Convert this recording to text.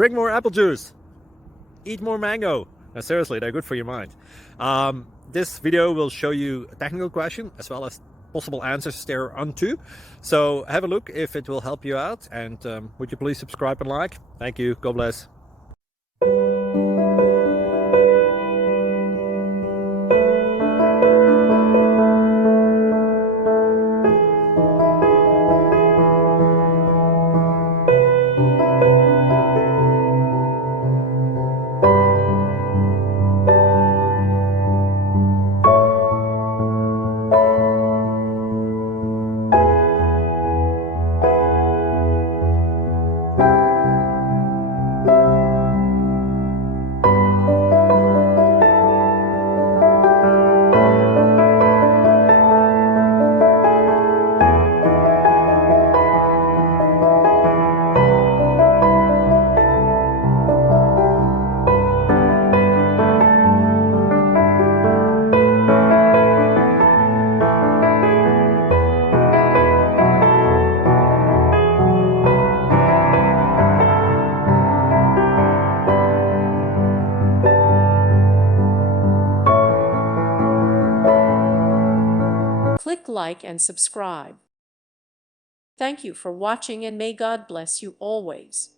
Drink more apple juice. Eat more mango. No, seriously, they're good for your mind. This video will show you a technical question as well as possible answers thereunto. So have a look if it will help you out, and would you please subscribe and like? Thank you. God bless. Click like and subscribe. Thank you for watching, and may God bless you always.